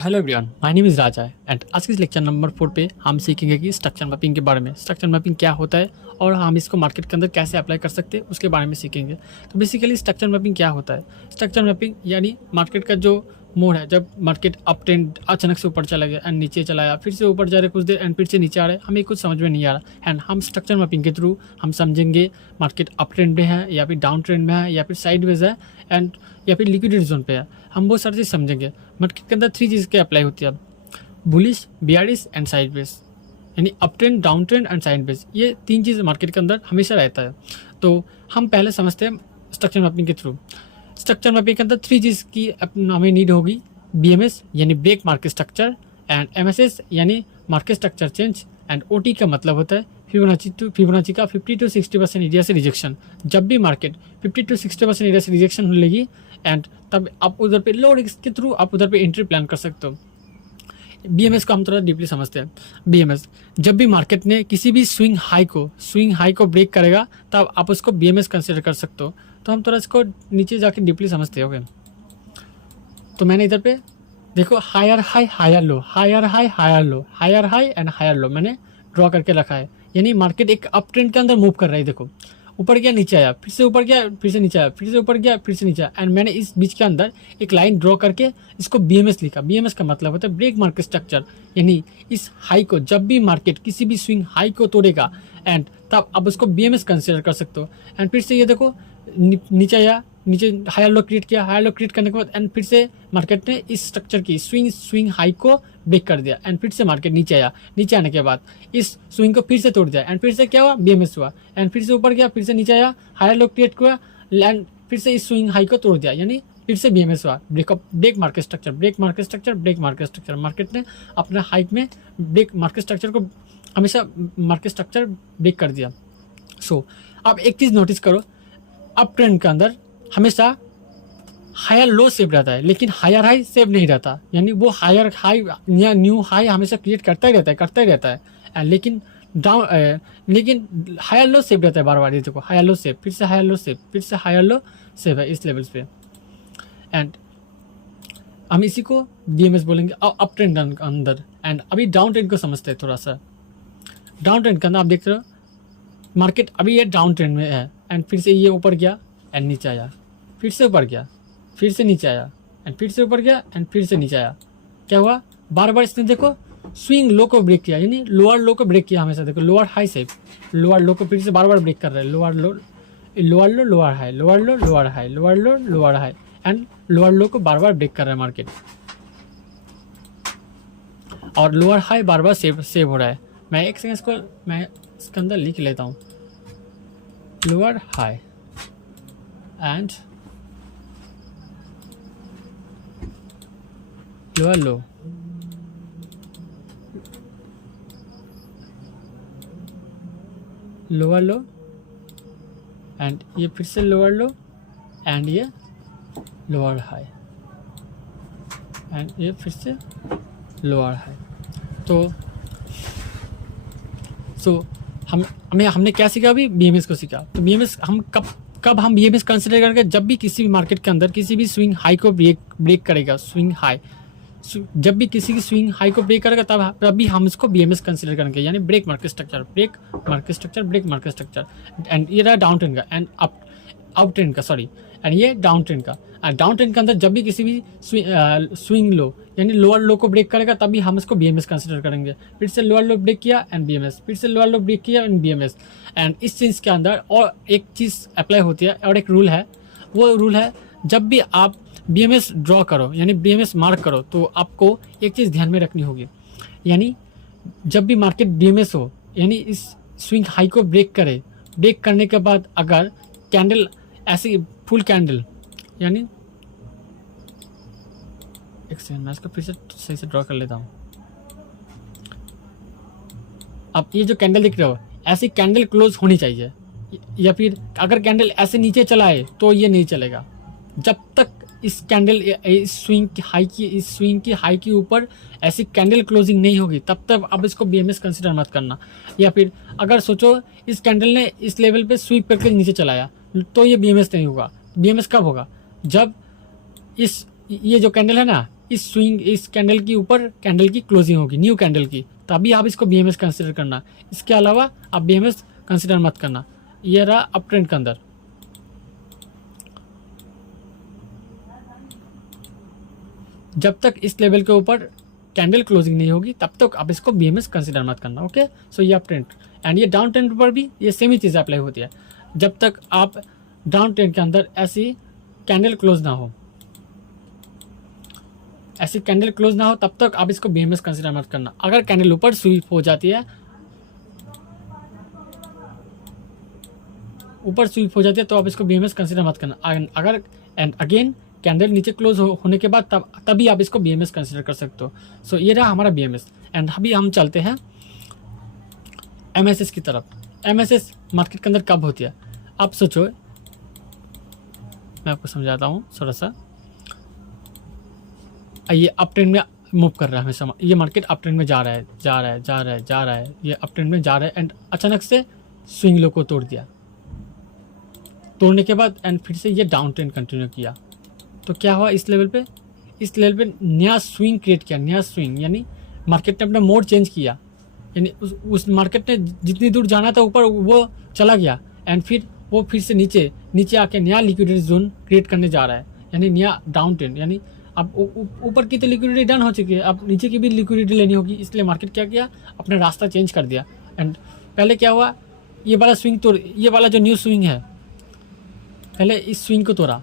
Hello everyone, my name is Raja and आज के इस लेक्चर नंबर 4 पे हम सीखेंगे कि स्ट्रक्चर मैपिंग के बारे में। स्ट्रक्चर मैपिंग क्या होता है और हम इसको मार्केट के अंदर कैसे अप्लाई कर सकते हैं उसके बारे में सीखेंगे। तो बेसिकली स्ट्रक्चर मैपिंग क्या होता है? स्ट्रक्चर मैपिंग यानी मार्केट का जो मोड है, जब मार्केट अप ट्रेंड अचानक से ऊपर चला गया एंड नीचे चला आया, फिर से ऊपर जा रहे कुछ देर एंड फिर से नीचे आ रहा है, हमें कुछ समझ में नहीं आ रहा एंड हम स्ट्रक्चर मैपिंग के थ्रू हम समझेंगे मार्केट अप ट्रेंड में है या फिर डाउन ट्रेंड में है या फिर साइडवेज है एंड या फिर लिक्विडिटी जोन पे है। हम बहुत सारी चीज़ समझेंगे। मार्केट के अंदर 3 चीज़ के अप्लाई होती है, बुलिश, बियरिश एंड साइडवेज, यानी up trend, down trend and sideways. ये 3 चीज़ मार्केट के अंदर हमेशा रहता है। तो हम पहले समझते हैं स्ट्रक्चर मैपिंग के थ्रू। स्ट्रक्चर मैपिंग के अंदर 3 चीज़ की हमें नीड होगी, बीएमएस यानी break market structure and MSS यानी market structure change and OT का मतलब होता है फिबोनाची का 50 to 60% एरिया से रिजेक्शन। जब भी मार्केट 50 to 60% एरिया से रिजेक्शन लेगी एंड तब आप उधर पे लो रिस्क के थ्रू आप उधर पे एंट्री प्लान कर सकते हो। बीएमएस को हम थोड़ा डीपली समझते हैं। बीएमएस, जब भी मार्केट ने किसी भी स्विंग हाई को ब्रेक करेगा तब आप उसको बीएमएस कंसिडर कर सकते हो। तो हम थोड़ा इसको नीचे जाके डीपली समझते हो। तो मैंने इधर पे देखो higher high higher low, higher high higher low, higher high and higher low मैंने ड्रॉ करके रखा है। यानी मार्केट एक अप ट्रेंड के अंदर मूव कर रहा है। देखो ऊपर गया, नीचे आया, फिर से ऊपर गया, फिर से नीचे आया, फिर से ऊपर गया, फिर से नीचे आया एंड मैंने इस बीच के अंदर एक लाइन ड्रॉ करके इसको बीएमएस लिखा। बीएमएस का मतलब होता है ब्रेक मार्केट स्ट्रक्चर, यानी इस हाई को जब भी मार्केट किसी भी स्विंग हाई को तोड़ेगा एंड तब आप उसको बीएमएस कंसिडर कर सकते हो। एंड फिर से ये देखो नीचे आया, नीचे हायर लो क्रिएट किया, हायर लो क्रिएट करने के बाद एंड फिर से मार्केट ने इस स्ट्रक्चर की स्विंग हाई को ब्रेक कर दिया एंड फिर से मार्केट नीचे आया। नीचे आने के बाद इस स्विंग को फिर से तोड़ दिया एंड फिर से क्या हुआ, बीएमएस हुआ एंड फिर से ऊपर गया, फिर से नीचे आया, हायर लो क्रिएट हुआ एंड फिर से इस स्विंग हाई को तोड़ दिया, यानी फिर से बीएमएस हुआ। Break market structure, break market structure, break market structure. Market ने अपना हाइक में ब्रेक मार्केट स्ट्रक्चर को हमेशा मार्केट स्ट्रक्चर ब्रेक कर दिया। सो अब एक चीज़ नोटिस करो, अप ट्रेंड के अंदर हमेशा हायर लो सेव रहता है लेकिन हायर हाई सेव नहीं रहता। यानी वो हायर हाई या न्यू हाई हमेशा क्रिएट करता ही रहता है लेकिन लेकिन हायर लो सेव रहता है बार बार। ये देखो हायर लो सेव, फिर से हायर लो सेव, फिर से हायर लो सेव है इस लेवल्स पे। एंड हम इसी को बीएमएस बोलेंगे अप ट्रेंड के अंदर। एंड अभी डाउन ट्रेंड को समझते हैं थोड़ा सा। डाउन ट्रेंड के अंदर आप देख रहे हो मार्केट अभी ये डाउन ट्रेंड में है एंड फिर से ये ऊपर गया एंड नीचे आया, फिर से ऊपर गया, फिर से नीचे आया एंड फिर से ऊपर गया एंड फिर से नीचे आया। क्या हुआ, बार बार इसने देखो स्विंग लो को ब्रेक किया, यानी लोअर लो को ब्रेक किया हमेशा। देखो लोअर हाई से लोअर लो को फिर से बार बार ब्रेक कर रहा है। Lower low lower high, lower low lower high, lower low lower high and lower लो को बार बार ब्रेक कर रहा है मार्केट और लोअर हाई बार बार सेव हो रहा है। मैं एक सेकंड इसको मैं इसके अंदर लिख लेता हूँ, lower high and lower low, lower low and ये फिर से लोअर लो एंड ये लोअर हाई एंड ये फिर से लोअर हाई। तो हमने क्या सीखा अभी, बीएमएस को सीखा। तो बीएमएस हम कब हम बीएमएस कंसिडर करके, जब भी किसी भी मार्केट के अंदर किसी भी स्विंग हाई को ब्रेक करेगा, स्विंग हाई जब भी किसी की स्विंग हाई को ब्रेक करेगा तब भी हम इसको बीएमएस कंसिडर करेंगे, यानी break market structure, break market structure, break market structure. And ये रहा डाउन ट्रेंड का एंड अप ट्रेंड का, सॉरी, एंड ये डाउन ट्रेंड का। डाउन ट्रेंड के अंदर जब भी किसी भी स्विंग लो यानी लोअर लो को ब्रेक करेगा तभी हम इसको बीएमएस कंसिडर करेंगे। फिर से लोअर लो ब्रेक किया एंड बीएमएस, फिर से लोअर लो ब्रेक किया एंड बीएमएस। एंड इस चीज़ के अंदर और एक चीज़ अप्लाई होती है और एक रूल है, वो रूल है जब भी आप बीएमएस ड्रॉ करो यानी बीएमएस मार्क करो तो आपको एक चीज़ ध्यान में रखनी होगी, यानी जब भी मार्केट बीएमएस हो यानी इस स्विंग हाई को ब्रेक करे, ब्रेक करने के बाद अगर कैंडल ऐसी फुल कैंडल, यानी एक सेकंड मैं इसको फिर से सही से ड्रॉ कर लेता हूँ। अब ये जो कैंडल दिख रहे हो ऐसी कैंडल क्लोज होनी चाहिए, या फिर अगर कैंडल ऐसे नीचे चलाए तो ये नहीं चलेगा। जब तक इस कैंडल इस स्विंग की हाई के ऊपर ऐसी कैंडल क्लोजिंग नहीं होगी तब तक आप इसको बीएमएस कंसिडर मत करना। या फिर अगर सोचो इस कैंडल ने इस लेवल पे स्वीप करके नीचे चलाया तो ये बीएमएस नहीं होगा। बीएमएस कब होगा, जब ये जो कैंडल है ना इस कैंडल की ऊपर कैंडल की क्लोजिंग होगी, न्यू कैंडल की, तभी आप इसको BMS कंसिडर करना। इसके अलावा आप BMS कंसिडर मत करना। ये रहा अप ट्रेंड के अंदर। जब तक इस लेवल के ऊपर कैंडल क्लोजिंग नहीं होगी तब तक आप इसको BMS कंसिडर मत करना। ओके, सो ये अप ट्रेंड एंड ये डाउन ट्रेंड पर भी ये सेम ही चीज़ अप्लाई होती है। जब तक आप डाउन ट्रेंड के अंदर ऐसी कैंडल क्लोज ना हो, ऐसी कैंडल क्लोज ना हो, तब तक आप इसको BMS कंसिडर मत करना। अगर कैंडल ऊपर स्वीप हो जाती है, ऊपर स्वीप हो जाती है, तो आप इसको BMS कंसिडर मत करना। अगर एंड अगेन कैंडल नीचे क्लोज होने के बाद तभी आप इसको BMS कंसिडर कर सकते हो। सो ये रहा हमारा BMS। एंड अभी हम चलते हैं MSS की तरफ। MSS मार्केट के अंदर कब होती है? आप सोचो, मैं आपको समझाता हूँ थोड़ा सा। ये अप ट्रेंड में मूव कर रहा है हमेशा, ये मार्केट अप ट्रेंड में जा रहा है, ये अप ट्रेंड में जा रहा है एंड अचानक से स्विंग लो को तोड़ दिया। तोड़ने के बाद एंड फिर से ये डाउन ट्रेंड कंटिन्यू किया। तो क्या हुआ इस लेवल पे नया स्विंग क्रिएट किया, नया स्विंग, यानी मार्केट ने अपना मोड चेंज किया। यानी उस मार्केट ने जितनी दूर जाना था ऊपर वो चला गया एंड फिर वो फिर से नीचे आके नया लिक्विडिटी जोन क्रिएट करने जा रहा है, यानी नया डाउन ट्रेंड। यानी अब ऊपर की तो लिक्विडिटी डन हो चुकी है, अब नीचे की भी लिक्विडिटी लेनी होगी, इसलिए मार्केट क्या किया, अपना रास्ता चेंज कर दिया। एंड पहले क्या हुआ, ये वाला स्विंग तोड़, ये वाला जो न्यू स्विंग है, पहले इस स्विंग को तोड़ा।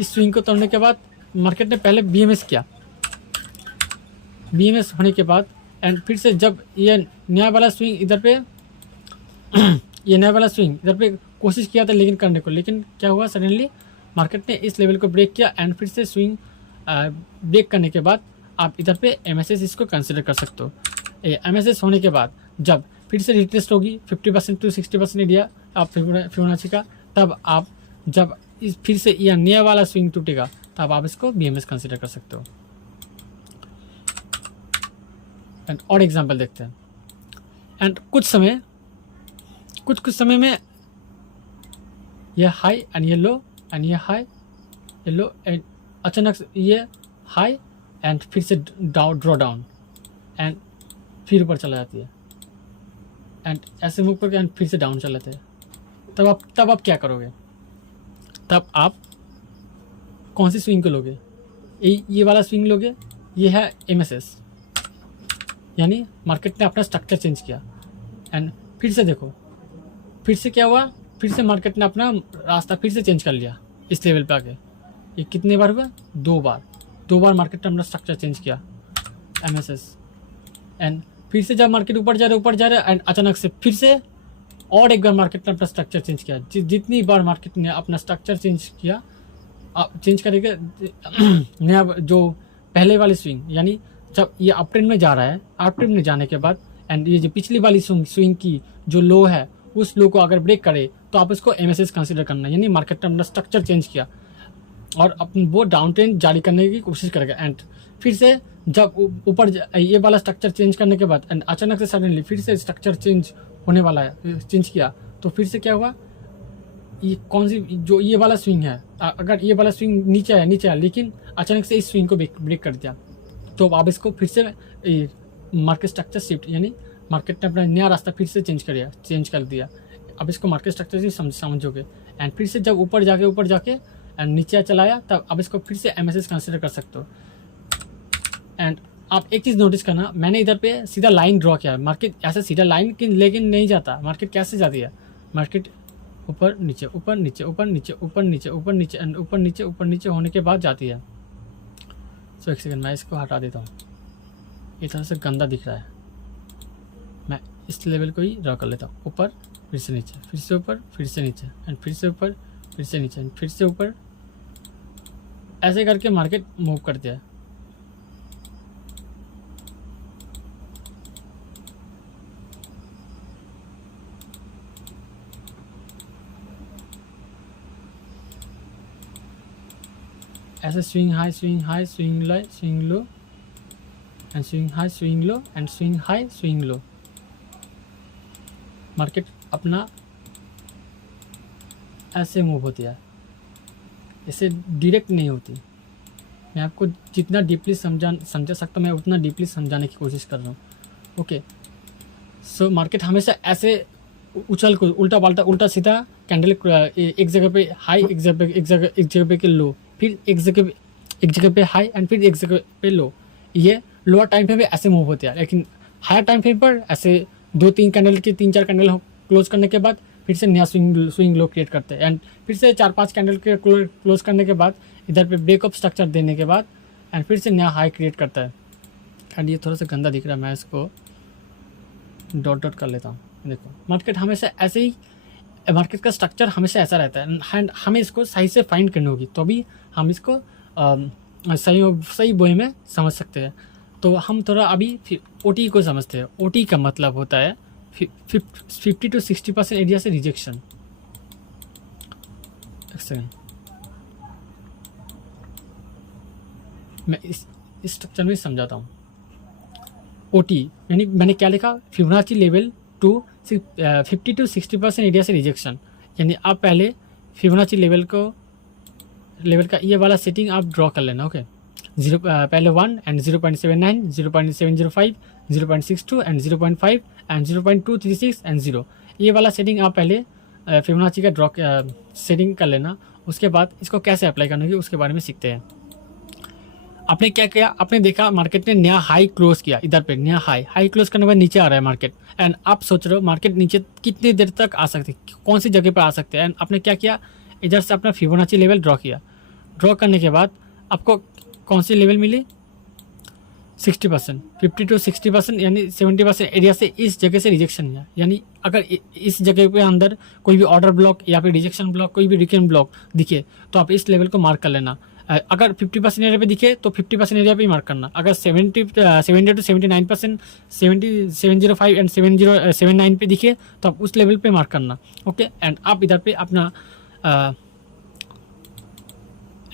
इस स्विंग को तोड़ने के बाद मार्केट ने पहले BMS किया। BMS होने के बाद एंड फिर से जब ये नया वाला स्विंग इधर पे ये नया वाला स्विंग इधर पे कोशिश किया था लेकिन करने को, लेकिन क्या हुआ, सडनली मार्केट ने इस लेवल को ब्रेक किया एंड फिर से स्विंग ब्रेक करने के बाद आप इधर पे MSS इसको कंसिडर कर सकते हो। MSS होने के बाद जब फिर से रिटेस्ट होगी 50% to 60% एरिया आप फिबोनाची का, तब आप जब इस फिर से यह नया वाला स्विंग टूटेगा तब आप इसको BMS कंसिडर कर सकते हो। एंड और एग्जांपल देखते हैं। एंड कुछ समय में यह हाई एंड ये लो एंड ये हाई ये लो एंड अचानक ये हाई एंड फिर से ड्रॉ डाउन एंड फिर ऊपर चला जाती है एंड ऐसे मूव करके एंड फिर से डाउन चले जाते हैं। तब आप क्या करोगे? तब आप कौन सी स्विंग को लोगे? ये वाला स्विंग लोगे, ये है MSS, यानी मार्केट ने अपना स्ट्रक्चर चेंज किया एंड फिर से देखो, फिर से क्या हुआ, फिर से मार्केट ने अपना रास्ता फिर से चेंज कर लिया इस लेवल पे आके। ये कितने बार हुआ? 2 बार मार्केट ने अपना स्ट्रक्चर चेंज किया MSS। एंड फिर से जब मार्केट ऊपर जा रहा है एंड अचानक से फिर से और एक बार मार्केट ने अपना स्ट्रक्चर चेंज किया। जितनी बार मार्केट ने अपना स्ट्रक्चर चेंज किया, चेंज करेगा नया जो पहले वाली स्विंग, यानी जब ये अप ट्रेंड में जा रहा है, अप ट्रेंड में जाने के बाद एंड ये जो पिछली वाली स्विंग की जो लो है उस लो को अगर ब्रेक करे तो आप इसको MSS कंसिडर करना, यानी मार्केट ने अपना स्ट्रक्चर चेंज किया और वो डाउन ट्रेंड जारी करने की कोशिश करेगा। एंड फिर से जब ऊपर ये वाला स्ट्रक्चर चेंज करने के बाद एंड अचानक से सडनली फिर से स्ट्रक्चर चेंज होने वाला है, चेंज किया, तो फिर से क्या हुआ, ये कौन सी जो ये वाला स्विंग है, अगर ये वाला स्विंग नीचे है लेकिन अचानक से इस स्विंग को ब्रेक कर दिया, तो आप इसको फिर से मार्केट स्ट्रक्चर शिफ्ट, यानी मार्केट ने अपना नया रास्ता फिर से चेंज कर दिया। अब इसको मार्केट स्ट्रक्चर से समझोगे एंड फिर से जब ऊपर जाके एंड नीचे चलाया तब आप इसको फिर से MSS कंसिडर कर सकते हो। एंड आप एक चीज़ नोटिस करना, मैंने इधर पे सीधा लाइन ड्रॉ किया है। मार्केट ऐसे सीधा लाइन लेकिन नहीं जाता, मार्केट कैसे जाती है, मार्केट ऊपर नीचे ऊपर नीचे ऊपर नीचे ऊपर नीचे ऊपर नीचे एंड ऊपर नीचे होने के बाद जाती है। सो एक सेकंड, मैं इसको हटा देता हूँ, इस तरह से गंदा दिख रहा है। मैं इस लेवल को ही ड्रॉ कर लेता हूँ, ऊपर फिर से नीचे, फिर से ऊपर फिर से नीचे एंड फिर से ऊपर फिर से नीचे एंड फिर से ऊपर, ऐसे करके मार्केट मूव करती है। ऐसे swing high swing low and swing high swing low and swing high swing low. Market अपना ऐसे मूव होती है, ऐसे डायरेक्ट नहीं होती, मैं आपको जितना डीपली समझा सकता हूँ मैं उतना डीपली समझाने की कोशिश कर रहा हूँ। ओके, सो मार्केट हमेशा ऐसे उछल को उल्टा पाल्टा उल्टा सीधा कैंडल एक जगह पे हाई, एक जगह पे लो, फिर एक जगह पे हाई एंड फिर एक जगह पे लो। ये लोअर टाइम फ्रेम पे ऐसे मूव होते हैं, लेकिन हायर टाइम फ्रेम पर ऐसे 2-3 कैंडल क्लोज करने के बाद फिर से नया स्विंग लो क्रिएट करते हैं एंड फिर से 4-5 कैंडल के क्लोज करने के बाद इधर पे ब्रेकअप स्ट्रक्चर देने के बाद एंड फिर से नया हाई क्रिएट करता है। एंड ये थोड़ा सा गंदा दिख रहा है, मैं इसको डॉट डॉट कर लेता हूँ। देखो मार्केट हमेशा ऐसे ही, मार्केट का स्ट्रक्चर हमेशा ऐसा रहता है एंड हमें इसको सही से फाइंड करनी होगी, तो भी हम इसको सही वे में समझ सकते हैं। तो हम थोड़ा अभी OT को समझते हैं। OT का मतलब होता है 50 to 60% एरिया से रिजेक्शन। एक सेकेंड, मैं इस स्ट्रक्चर में समझाता हूँ। OT यानी मैंने क्या लिखा, Fibonacci level to 50 to 60% area से रिजेक्शन। यानी आप पहले फिबोनाची लेवल का ये वाला सेटिंग आप ड्रॉ कर लेना। ओके, पहले 1 एंड 0.79, 0.705, 0.62 एंड 0.5 एंड 0.236 एंड 0, ये वाला सेटिंग आप पहले फिबोनाची का ड्रॉ सेटिंग कर लेना। उसके बाद इसको कैसे अप्लाई करना है उसके बारे में सीखते हैं। आपने क्या किया, आपने देखा मार्केट ने नया हाई क्लोज किया, इधर पे नया हाई क्लोज करने के बाद नीचे आ रहा है मार्केट एंड आप सोच रहे हो मार्केट नीचे कितनी देर तक आ सकते, कौन सी जगह पर आ सकते हैं। एंड आपने क्या किया, इधर से अपना फिबोनाची लेवल ड्रॉ किया। ड्रॉ करने के बाद आपको कौन सी लेवल मिली, 60%, 50 to 60% यानी 70% एरिया से इस जगह से रिजेक्शन है। यानी अगर इस जगह पे अंदर कोई भी ऑर्डर ब्लॉक या फिर रिजेक्शन ब्लॉक, कोई भी रिकन ब्लॉक दिखे तो आप इस लेवल को मार्क कर लेना। अगर 50% एरिया पे दिखे तो 50% एरिया पे ही मार्क करना। अगर 70 to 79%, 705 एंड 7079 पे दिखे तो आप उस लेवल पे मार्क करना। ओके, एंड आप इधर पे अपना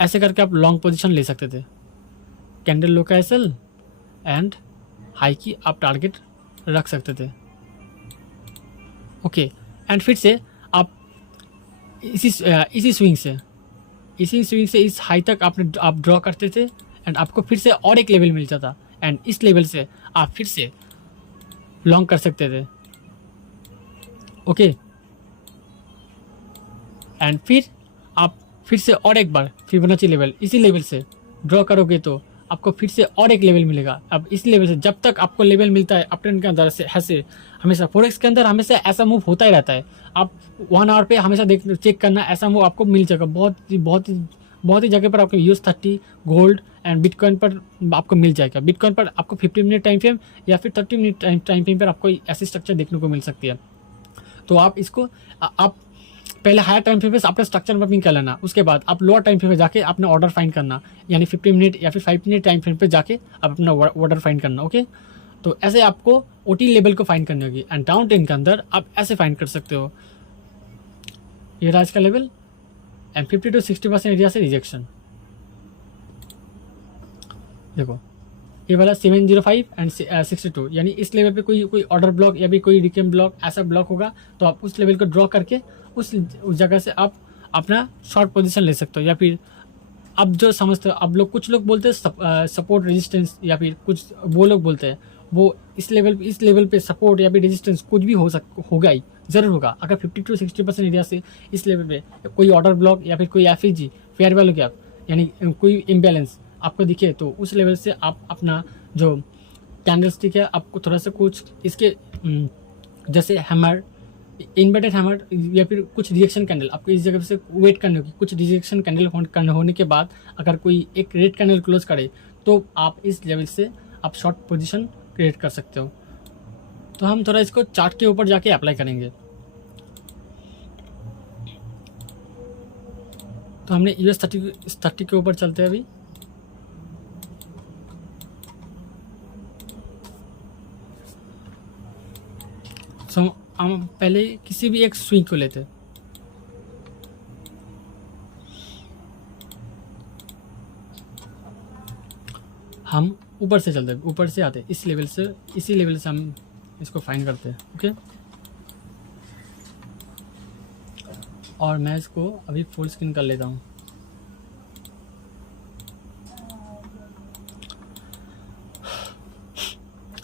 ऐसे करके आप लॉन्ग पोजीशन ले सकते थे। कैंडल लो का एसएल एंड हाई की आप टारगेट रख सकते थे। ओके, एंड फिर से आप इसी स्विंग से इस हाई तक आप ड्रॉ करते थे एंड आपको फिर से और एक लेवल मिल जाता एंड इस लेवल से आप फिर से लॉन्ग कर सकते थे। ओके, एंड फिर आप फिर से और एक बार फिबोनाची लेवल इसी लेवल से ड्रॉ करोगे तो आपको फिर से और एक लेवल मिलेगा। अब इस लेवल से जब तक आपको लेवल मिलता है अपट्रेंड के अंदर से ऐसे हमेशा फॉरेक्स के अंदर हमेशा ऐसा मूव होता ही रहता है। आप 1 आवर पे हमेशा चेक करना, ऐसा मूव आपको मिल जाएगा। बहुत ही जगह पर आपको US30, गोल्ड एंड बिटकॉइन पर आपको मिल जाएगा। बिटकॉइन पर आपको 15 मिनट टाइम फ्रेम या फिर 30 मिनट टाइम फ्रेम पर आपको ऐसी स्ट्रक्चर देखने को मिल सकती है। तो आप इसको आप पहले हायर टाइम फ्रेम पे अपना स्ट्रक्चर मैपिंग कर लेना। उसके बाद आप लोअर टाइम फ्रेम पे जाके अपना ऑर्डर फाइंड करना, यानी 15 मिनट या फिर 5 मिनट टाइम फ्रेम पे जाके आप अपना ऑर्डर फाइंड करना। ओके, तो ऐसे आपको OT लेवल को फाइंड करनी होगी एंड डाउन ट्रेंड के अंदर आप ऐसे फाइंड कर सकते हो। ये राइज का लेवल एंड 50 to 60% एरिया से रिजेक्शन। देखो ये वाला 705 एंड 62, यानी इस लेवल पे कोई ऑर्डर ब्लॉक या भी कोई रिकम ब्लॉक ऐसा ब्लॉक होगा तो आप उस लेवल को ड्रॉ करके उस जगह से आप अपना शॉर्ट पोजीशन ले सकते हो। या फिर अब जो समझते हो, अब कुछ लोग बोलते हैं सपोर्ट रेजिस्टेंस, या फिर कुछ वो लोग बोलते हैं वो इस लेवल पे सपोर्ट या फिर रेजिस्टेंस कुछ भी होगा ही, ज़रूर होगा। अगर 50 to 60% एरिया से इस लेवल पे कोई ऑर्डर ब्लॉक या फिर कोई FEG फेयर वैल्यू गैप यानी कोई इम्बैलेंस आपको दिखे तो उस लेवल से आप अपना जो कैंडलस्टिक है आपको थोड़ा सा कुछ इसके जैसे हैमर, इन्वर्टेड हैमर या फिर कुछ रिजेक्शन कैंडल आपको इस जगह से वेट करने होगी। कुछ रिजेक्शन कैंडल होने के बाद अगर कोई एक रेड कैंडल क्लोज करे तो आप इस लेवल से आप शॉर्ट पोजीशन क्रिएट कर सकते हो। तो हम थोड़ा इसको चार्ट के ऊपर जाके अप्लाई करेंगे। तो हमने US30 के ऊपर चलते हैं अभी। हम पहले किसी भी एक स्विंग को लेते, हम ऊपर से चलते, ऊपर से आते इसी लेवल से हम इसको फाइंड करते हैं। ओके, और मैं इसको अभी फुल स्क्रीन कर लेता हूँ।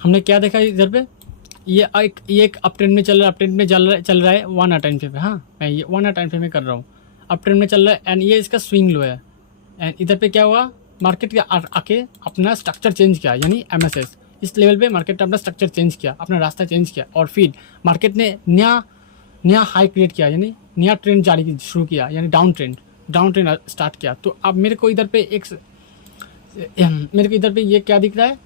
हमने क्या देखा इधर पे, ये एक अप ट्रेंड में चल रहा है, अप ट्रेंड में चल रहा है 1 आवर टाइम फ्रेम पे। हाँ, मैं ये 1 आवर टाइम फ्रेम में कर रहा हूँ, अप ट्रेंड में चल रहा है एंड ये इसका स्विंग लो है। एंड इधर पे क्या हुआ, मार्केट के आके अपना स्ट्रक्चर चेंज किया, यानी एमएसएस इस लेवल पे मार्केट ने अपना स्ट्रक्चर चेंज किया, अपना रास्ता चेंज किया, और फिर मार्केट ने नया हाई क्रिएट किया, यानी नया ट्रेंड जारी शुरू किया, यानी डाउन ट्रेंड स्टार्ट किया। तो अब मेरे को इधर पे ये क्या दिख रहा है,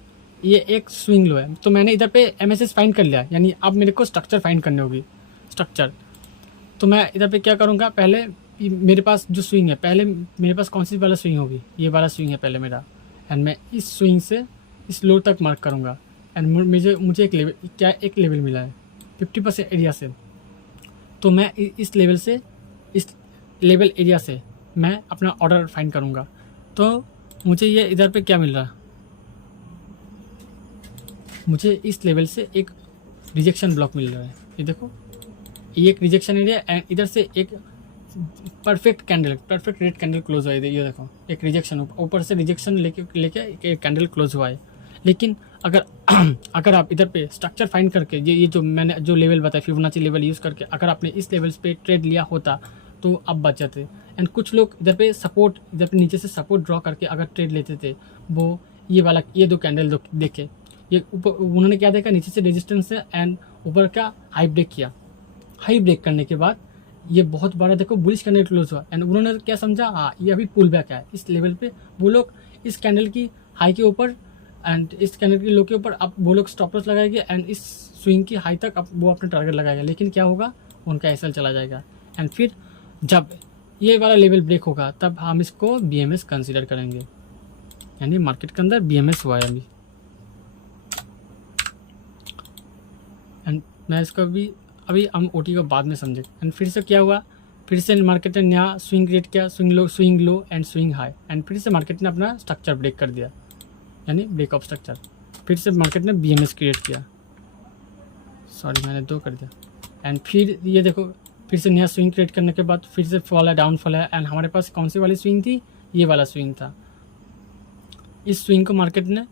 ये एक स्विंग लो है। तो मैंने इधर पे एमएसएस फाइंड कर लिया, यानी अब मेरे को स्ट्रक्चर फाइंड करनी होगी, स्ट्रक्चर। तो मैं इधर पे क्या करूँगा, पहले मेरे पास जो स्विंग है, पहले मेरे पास कौन सी वाला स्विंग होगी, ये वाला स्विंग है पहले मेरा। एंड मैं इस स्विंग से इस लो तक मार्क करूँगा। एंड मुझे एक लेवल मिला है 50% एरिया से। तो मैं इस लेवल एरिया से मैं अपना ऑर्डर फाइंड करूँगा। तो मुझे ये इधर पे क्या मिल रहा है, मुझे इस लेवल से एक रिजेक्शन ब्लॉक मिल रहा है। ये देखो, ये एक रिजेक्शन एरिया एंड इधर से एक परफेक्ट रेड कैंडल क्लोज हुआ है। ये देखो, एक रिजेक्शन, ऊपर से रिजेक्शन लेके एक कैंडल क्लोज हुआ है। लेकिन अगर आप इधर पे स्ट्रक्चर फाइंड करके ये जो मैंने जो लेवल बताया फिबोनाची लेवल यूज़ करके अगर आपने इस लेवल पे ट्रेड लिया होता तो आप बच जाते। एंड कुछ लोग इधर पे नीचे से सपोर्ट ड्रॉ करके अगर ट्रेड लेते थे, वो ये दो कैंडल देखे, ये ऊपर उन्होंने क्या देखा, नीचे से रेजिस्टेंस है एंड ऊपर का हाई ब्रेक किया। हाई ब्रेक करने के बाद ये बहुत बड़ा देखो बुलिश कैंडल क्लोज हुआ एंड उन्होंने क्या समझा, हाँ ये अभी पुल बैक है इस लेवल पे। वो लोग इस कैंडल की हाई के ऊपर एंड इस कैंडल की लो के ऊपर अब वो लोग स्टॉप लॉस लगाएंगे एंड इस स्विंग की हाई तक अब वो अपना टारगेट लगाएगा। लेकिन क्या होगा, उनका एसएल चला जाएगा। एंड फिर जब ये वाला लेवल ब्रेक होगा तब हम इसको बीएमएस कंसीडर करेंगे, यानी मार्केट के अंदर बीएमएस हुआ है अभी। एंड मैं इसको अभी हम ओटी को बाद में समझे। एंड फिर से क्या हुआ, फिर से मार्केट ने नया स्विंग क्रिएट किया, swing low and swing high. And फिर से मार्केट ने अपना स्ट्रक्चर ब्रेक कर दिया, यानी ब्रेक ऑफ स्ट्रक्चर। फिर से मार्केट ने बीएमएस क्रिएट किया, सॉरी मैंने 2 कर दिया। एंड फिर ये देखो, फिर से नया स्विंग क्रिएट करने के बाद फिर से फॉल है, डाउनफॉल है। एंड हमारे पास कौन सी वाली स्विंग थी, ये वाला स्विंग था। इस स्विंग को मार्केट ने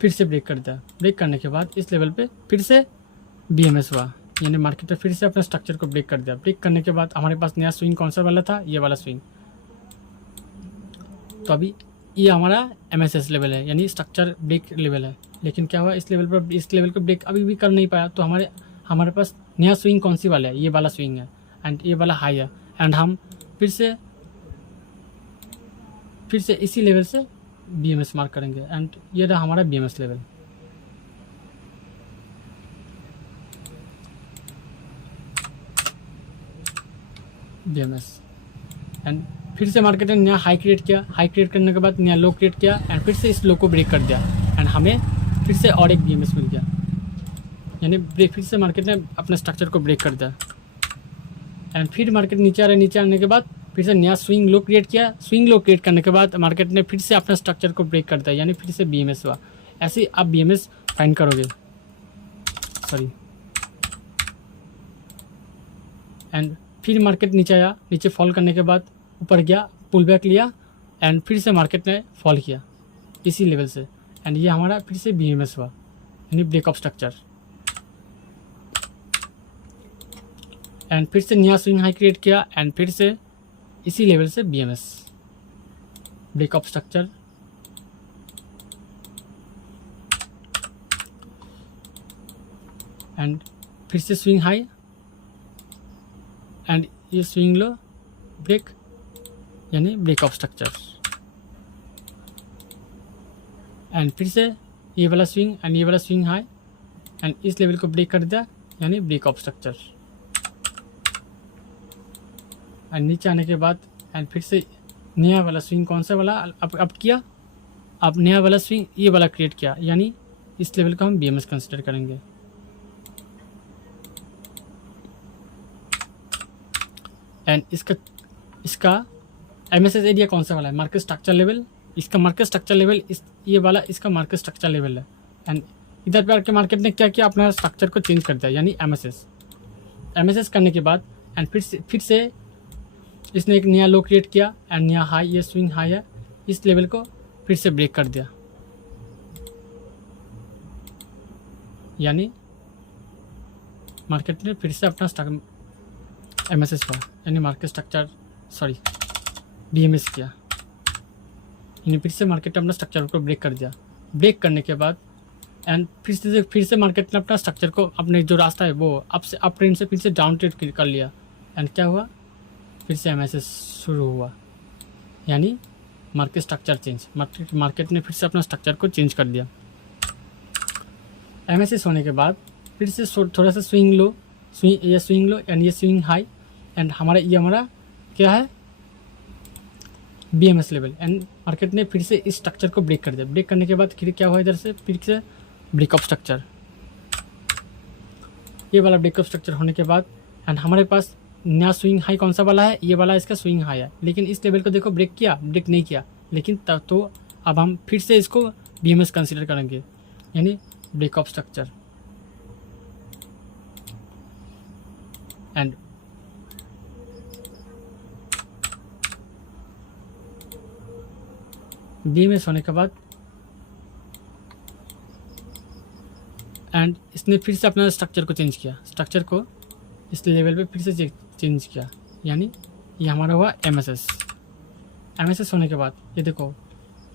फिर से ब्रेक कर दिया। ब्रेक करने के बाद इस लेवल पे फिर से बीएमएस हुआ, यानी मार्केट ने फिर से अपने स्ट्रक्चर को ब्रेक कर दिया। ब्रेक करने के बाद हमारे पास नया स्विंग कौन सा वाला था, ये वाला स्विंग। तो अभी ये हमारा एमएसएस लेवल है, यानी स्ट्रक्चर ब्रेक लेवल है। लेकिन क्या हुआ, इस लेवल को ब्रेक अभी भी कर नहीं पाया। तो हमारे पास नया स्विंग कौन सी वाला है, ये वाला स्विंग है एंड ये वाला हाई है। एंड हम फिर से इसी लेवल से बीएमएस मार्क करेंगे। एंड ये रहा हमारा बीएमएस लेवल। बीएमएस एंड फिर से मार्केट ने नया हाई क्रिएट किया। हाई क्रिएट करने के बाद नया लो क्रिएट किया एंड फिर से इस लो को ब्रेक कर दिया एंड हमें फिर से और एक बीएमएस मिल गया, यानी फिर से मार्केट ने अपने स्ट्रक्चर को ब्रेक कर दिया। एंड फिर मार्केट नीचे आ रहा है, नीचे आने के बाद फिर से नया स्विंग लो क्रिएट किया। स्विंग लो क्रिएट करने के बाद मार्केट ने फिर से अपना स्ट्रक्चर को ब्रेक कर दिया, यानी फिर से बीएमएस हुआ। ऐसे ही आप बीएमएस फाइंड करोगे, सॉरी। एंड फिर मार्केट नीचे आया, नीचे फॉल करने के बाद ऊपर गया, पुल बैक लिया एंड फिर से मार्केट ने फॉल किया इसी लेवल से। एंड ये हमारा फिर से बीएमएस हुआ, यानी ब्रेक ऑफ स्ट्रक्चर। एंड फिर से नया स्विंग हाई क्रिएट किया एंड फिर से इसी लेवल से BMS, break of structure. And फिर से स्विंग हाई एंड ये स्विंग लो ब्रेक, यानी ब्रेक ऑफ स्ट्रक्चर। एंड फिर से ये वाला स्विंग एंड ये वाला स्विंग हाई एंड इस लेवल को ब्रेक कर दिया, यानी ब्रेक ऑफ स्ट्रक्चर। एंड नीचे आने के बाद एंड फिर से नया वाला स्विंग कौन सा वाला अब किया, अब नया वाला स्विंग ये वाला क्रिएट किया, यानी इस लेवल को हम बीएमएस कंसिडर करेंगे। एंड इसका एमएसएस एरिया कौन सा वाला है, मार्केट स्ट्रक्चर लेवल। इसका मार्केट स्ट्रक्चर लेवल ये वाला इसका मार्केट स्ट्रक्चर लेवल है। एंड इधर पे आके मार्केट ने क्या किया, अपना स्ट्रक्चर को चेंज कर दिया, यानी एमएसएस करने के बाद एंड फिर से इसने एक नया लो क्रिएट किया एंड नया हाई, ये स्विंग हाई है, इस लेवल को फिर से ब्रेक कर दिया। यानी मार्केट ने फिर से अपना MSS हुआ, यानी मार्केट स्ट्रक्चर BMS किया, यानी फिर से मार्केट ने अपना स्ट्रक्चर को ब्रेक कर दिया। ब्रेक करने के बाद एंड फिर से मार्केट ने अपना स्ट्रक्चर को, अपने जो रास्ता है वो अप ट्रेंड से फिर से डाउन ट्रेंड कर लिया। एंड क्या हुआ, फिर से MSS शुरू हुआ, यानी मार्केट स्ट्रक्चर चेंज। मार्केट ने फिर से अपना स्ट्रक्चर को चेंज कर दिया। MSS होने के बाद फिर से थोड़ा सा स्विंग लो एंड ये स्विंग हाई, एंड हमारा क्या है BMS लेवल। एंड मार्केट ने फिर से इस स्ट्रक्चर को ब्रेक कर दिया। ब्रेक करने के बाद फिर क्या हुआ, इधर से फिर से ब्रेकअप स्ट्रक्चर, ये वाला ब्रेकअप स्ट्रक्चर होने के बाद एंड हमारे पास नया स्विंग हाई कौन सा वाला है, ये वाला इसका स्विंग हाई है। लेकिन इस लेवल को देखो ब्रेक नहीं किया, लेकिन तब तो अब हम फिर से इसको BMS कंसीडर करेंगे, यानी ब्रेकअप स्ट्रक्चर। एंड BMS होने के बाद एंड इसने फिर से अपना स्ट्रक्चर को चेंज किया, स्ट्रक्चर को इस लेवल पे फिर से चेंज किया, यानी ये हमारा हुआ MSS होने के बाद ये देखो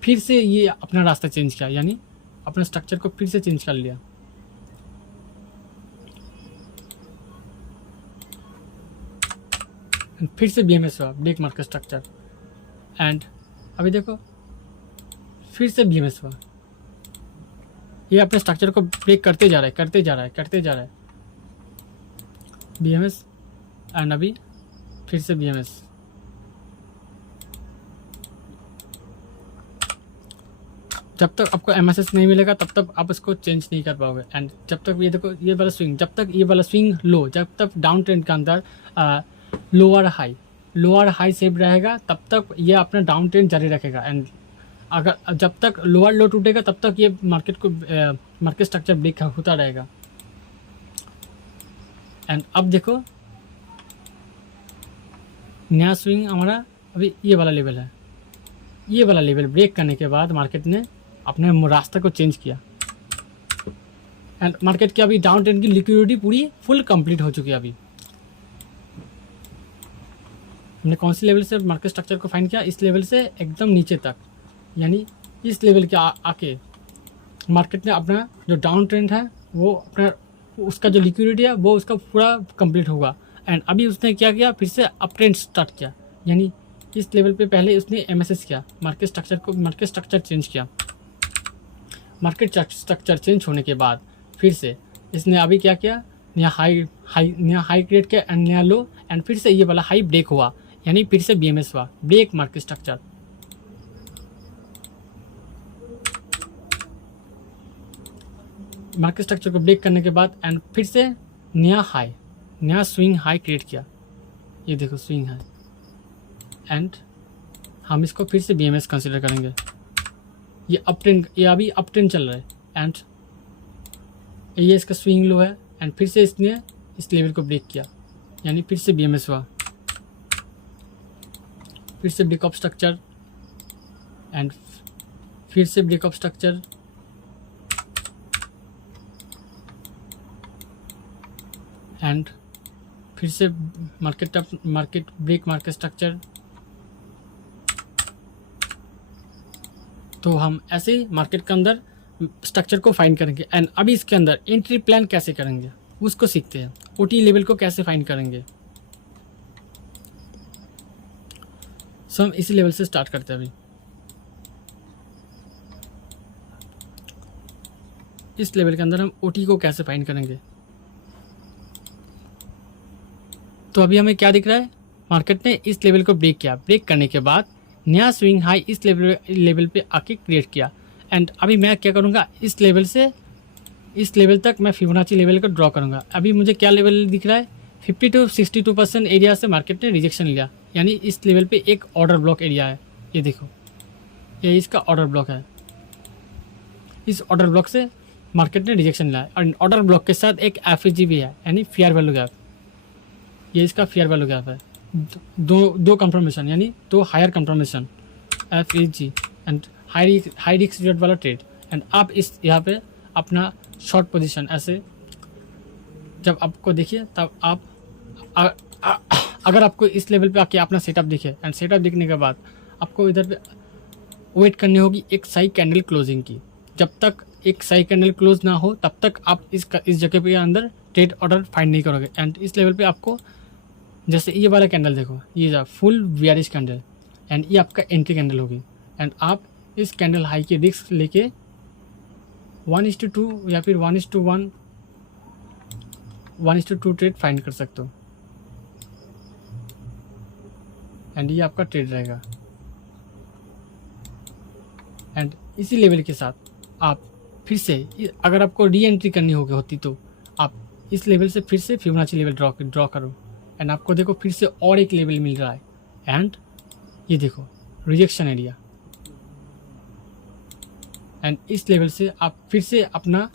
फिर से ये अपना रास्ता चेंज किया, यानी अपने स्ट्रक्चर को फिर से चेंज कर लिया। फिर से BMS हुआ, ब्रेक मार्केट स्ट्रक्चर। एंड अभी देखो फिर से BMS हुआ, ये अपने स्ट्रक्चर को ब्रेक करते जा रहा है BMS। एंड अभी फिर से BMS। जब तक आपको MSS नहीं मिलेगा तब तक आप इसको चेंज नहीं कर पाओगे। एंड जब तक ये देखो ये वाला स्विंग, जब तक ये वाला स्विंग लो, जब तक डाउन ट्रेंड के अंदर लोअर हाई सेप रहेगा तब तक ये अपना डाउन ट्रेंड जारी रखेगा। एंड अगर जब तक लोअर लो टूटेगा तब तक ये मार्केट स्ट्रक्चर ब्रेक होता रहेगा। एंड अब देखो नया स्विंग हमारा अभी ये वाला लेवल है, ये वाला लेवल ब्रेक करने के बाद मार्केट ने अपने रास्ते को चेंज किया। एंड मार्केट की अभी डाउन ट्रेंड की लिक्विडिटी पूरी फुल कंप्लीट हो चुकी है। अभी हमने कौन सी लेवल से मार्केट स्ट्रक्चर को फाइंड किया, इस लेवल से एकदम नीचे तक, यानी इस लेवल के आके मार्केट ने अपना जो डाउन ट्रेंड है वो अपना उसका जो लिक्विडिटी है वो उसका पूरा कंप्लीट होगा। एंड अभी उसने क्या किया, फिर से अप ट्रेंड स्टार्ट किया, यानी इस लेवल पे पहले उसने MSS किया, मार्केट स्ट्रक्चर चेंज किया। मार्केट स्ट्रक्चर चेंज होने के बाद फिर से इसने अभी क्या किया, नया हाई क्रिएट किया एंड नया लो, एंड फिर से ये वाला हाई ब्रेक हुआ, यानी फिर से BMS हुआ, break market structure. Market structure को ब्रेक करने के बाद एंड फिर से नया स्विंग हाई क्रिएट किया, ये देखो स्विंग हाई। एंड हम इसको फिर से BMS कंसीडर करेंगे। ये अभी अप ट्रेंड चल रहा है एंड ये इसका स्विंग लो है। एंड फिर से इसने इस लेवल को ब्रेक किया, यानी फिर से BMS हुआ, फिर से ब्रेकअप स्ट्रक्चर एंड फिर से ब्रेकअप स्ट्रक्चर। एंड फिर से मार्केट स्ट्रक्चर। तो हम ऐसे ही मार्केट के अंदर स्ट्रक्चर को फाइंड करेंगे। एंड अभी इसके अंदर एंट्री प्लान कैसे करेंगे उसको सीखते हैं, OT लेवल को कैसे फाइंड करेंगे। सो हम इसी लेवल से स्टार्ट करते हैं। अभी इस लेवल के अंदर हम OT को कैसे फाइंड करेंगे। तो अभी हमें क्या दिख रहा है, मार्केट ने इस लेवल को ब्रेक किया, ब्रेक करने के बाद नया स्विंग हाई इस लेवल पे आके क्रिएट किया। एंड अभी मैं क्या करूँगा, इस लेवल से इस लेवल तक मैं फिबोनाची लेवल को ड्रॉ करूँगा। अभी मुझे क्या लेवल दिख रहा है, 50 to 62% एरिया से मार्केट ने रिजेक्शन लिया, यानी इस लेवल पे एक ऑर्डर ब्लॉक एरिया है। ये देखो ये इसका ऑर्डर ब्लॉक है, इस ऑर्डर ब्लॉक से मार्केट ने रिजेक्शन लिया। और ऑर्डर ब्लॉक के साथ एक FEG भी है, यानी फेयर वैल्यू गैप। ये इसका फेयर वैल्यू गैप है, दो कंफर्मेशन, यानी दो higher confirmation FEG and high risk rate वाला ट्रेड। एंड आप इस यहाँ पे अपना शॉर्ट पोजीशन ऐसे जब आपको देखिए तब आप आ, आ, अगर आपको इस लेवल पे आके अपना सेटअप दिखे एंड सेटअप दिखने के बाद आपको इधर पे वेट करनी होगी एक सही कैंडल क्लोजिंग की। जब तक एक सही कैंडल क्लोज ना हो तब तक आप इस जगह पे अंदर ट्रेड ऑर्डर फाइंड नहीं करोगे। एंड इस लेवल पे आपको जैसे ये वाला कैंडल देखो, ये फुल बियरिश कैंडल एंड ये आपका एंट्री कैंडल होगी। एंड आप इस कैंडल हाई की रिस्क लेके 1:2 या फिर 1:1 1:2 ट्रेड फाइंड कर सकते हो। एंड ये आपका ट्रेड रहेगा। एंड इसी लेवल के साथ आप फिर से अगर आपको री एंट्री करनी होती तो आप इस लेवल से फिर से फिबोनाची लेवल ड्रॉ करो। एंड आपको देखो फिर से और एक लेवल मिल रहा है। एंड ये देखो रिजेक्शन एरिया। एंड इस लेवल से आप फिर से अपना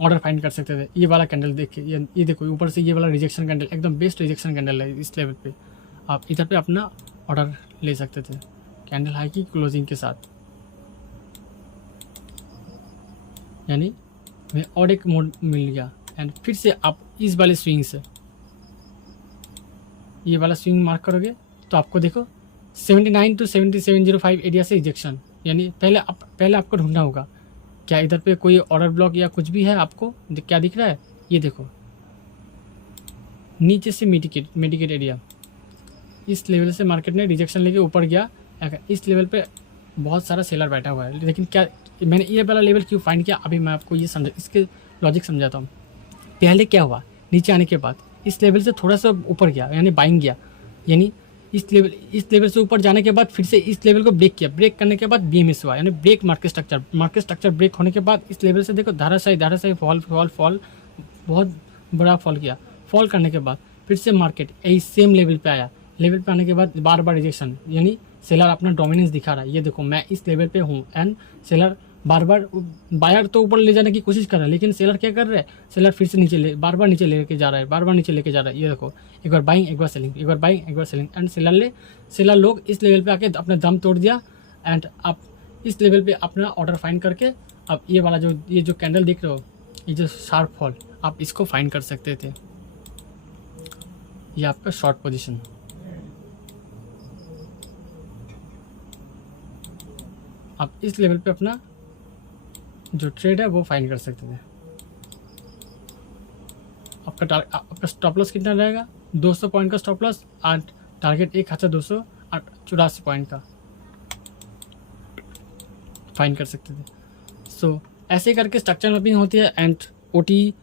ऑर्डर फाइंड कर सकते थे। ये वाला कैंडल देखिए, ये देखो ऊपर से ये वाला रिजेक्शन कैंडल एकदम बेस्ट रिजेक्शन कैंडल है। इस लेवल पे आप इधर पे अपना ऑर्डर ले सकते थे कैंडल हाई की क्लोजिंग के साथ। यानी हमें और एक मोड मिल गया। एंड फिर से आप इस वाले स्विंग से ये वाला स्विंग मार्क करोगे तो आपको देखो 79 to 7705 एरिया से रिजेक्शन। यानी पहले आपको ढूंढना होगा क्या इधर पे कोई ऑर्डर ब्लॉक या कुछ भी है। आपको क्या दिख रहा है, ये देखो नीचे से मिटिकेट एरिया। इस लेवल से मार्केट ने रिजेक्शन लेके ऊपर गया। इस लेवल पे बहुत सारा सेलर बैठा हुआ है। लेकिन क्या मैंने ये वाला लेवल क्यों फाइंड किया, अभी मैं आपको ये इसके लॉजिक समझाता हूँ। पहले क्या हुआ, नीचे आने के बाद इस लेवल से थोड़ा सा ऊपर गया यानी बाइंग गया। यानी इस लेवल से ऊपर जाने के बाद फिर से इस लेवल को ब्रेक किया। ब्रेक करने के बाद बीएमएस हुआ यानी ब्रेक मार्केट स्ट्रक्चर ब्रेक होने के बाद इस लेवल से देखो धाराशाही फॉल बहुत बड़ा फॉल किया। फॉल करने के बाद फिर से मार्केट यही सेम लेवल पे आया। लेवल पे आने के बाद बार बार रिजेक्शन। यानी सेलर अपना डोमिनेंस दिखा रहा है। ये देखो मैं इस लेवल पे हूँ एंड सेलर बार बार बायर तो ऊपर ले जाने की कोशिश कर रहा है, लेकिन सेलर क्या कर रहा है, सेलर फिर से बार बार नीचे लेके जा रहा है, बार बार नीचे लेके जा रहा है। ये देखो एक बार बाइंग एक बार सेलिंग, एक बार बाइंग एक बार सेलिंग। एंड सेलर लोग इस लेवल पे आके अपना दम तोड़ दिया। एंड आप इस लेवल पे अपना ऑर्डर फाइंड करके अब ये वाला जो कैंडल देख रहे हो, ये जो शार्प फॉल, आप इसको फाइंड कर सकते थे। ये आपका शॉर्ट पोजिशन। आप इस लेवल पे अपना जो ट्रेड है वो फाइंड कर सकते थे। आपका स्टॉप लॉस कितना रहेगा, 200 पॉइंट का स्टॉप लॉस और टारगेट 1284 पॉइंट का फाइंड कर सकते थे। सो ऐसे करके स्ट्रक्चर मैपिंग होती है। एंड ओटी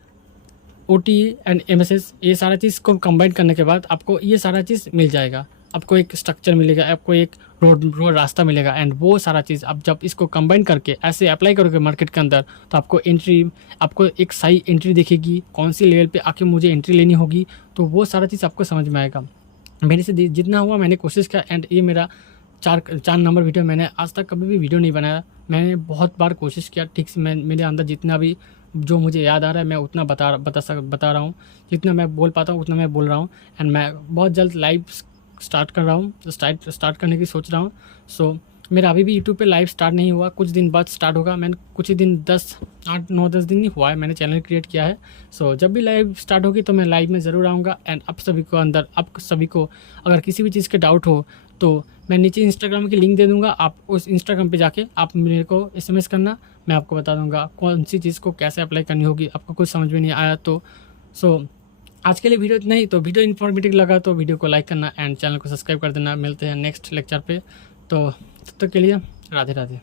एंड एमएसएस ये सारा चीज़ को कंबाइन करने के बाद आपको ये सारा चीज़ मिल जाएगा। आपको एक स्ट्रक्चर मिलेगा, आपको एक रोड रास्ता मिलेगा। एंड वो सारा चीज़ आप जब इसको कंबाइन करके ऐसे अप्लाई करोगे मार्केट के अंदर तो आपको एक सही एंट्री दिखेगी, कौन सी लेवल पे आके मुझे एंट्री लेनी होगी। तो वो सारा चीज़ आपको समझ में आएगा। मेरे से जितना हुआ मैंने कोशिश किया। एंड ये मेरा 4 नंबर वीडियो। मैंने आज तक कभी भी वीडियो नहीं बनाया। मैंने बहुत बार कोशिश किया ठीक से। मेरे अंदर जितना भी जो मुझे याद आ रहा है मैं उतना बता रहा हूँ। जितना मैं बोल पाता हूँ उतना मैं बोल रहा हूँ। एंड मैं बहुत जल्द लाइव स्टार्ट कर रहा हूँ, स्टार्ट करने की सोच रहा हूँ। सो मेरा अभी भी यूट्यूब पे लाइव स्टार्ट नहीं हुआ, कुछ दिन बाद स्टार्ट होगा। मैंने कुछ ही दिन 8 9 10 दिन नहीं हुआ है मैंने चैनल क्रिएट किया है। सो जब भी लाइव स्टार्ट होगी तो मैं लाइव में ज़रूर आऊँगा। एंड आप सभी को अगर किसी भी चीज़ के डाउट हो तो मैं नीचे इंस्टाग्राम की लिंक दे दूँगा। आप उस इंस्टाग्राम पे जाके आप मेरे को SMS करना, मैं आपको बता दूँगा कौन सी चीज़ को कैसे अप्लाई करनी होगी। आपको कुछ समझ में नहीं आया तो आज के लिए वीडियो इतना ही। तो वीडियो इन्फॉर्मेटिव लगा तो वीडियो को लाइक करना एंड चैनल को सब्सक्राइब कर देना। मिलते हैं नेक्स्ट लेक्चर पे। तो तब तक के लिए राधे राधे।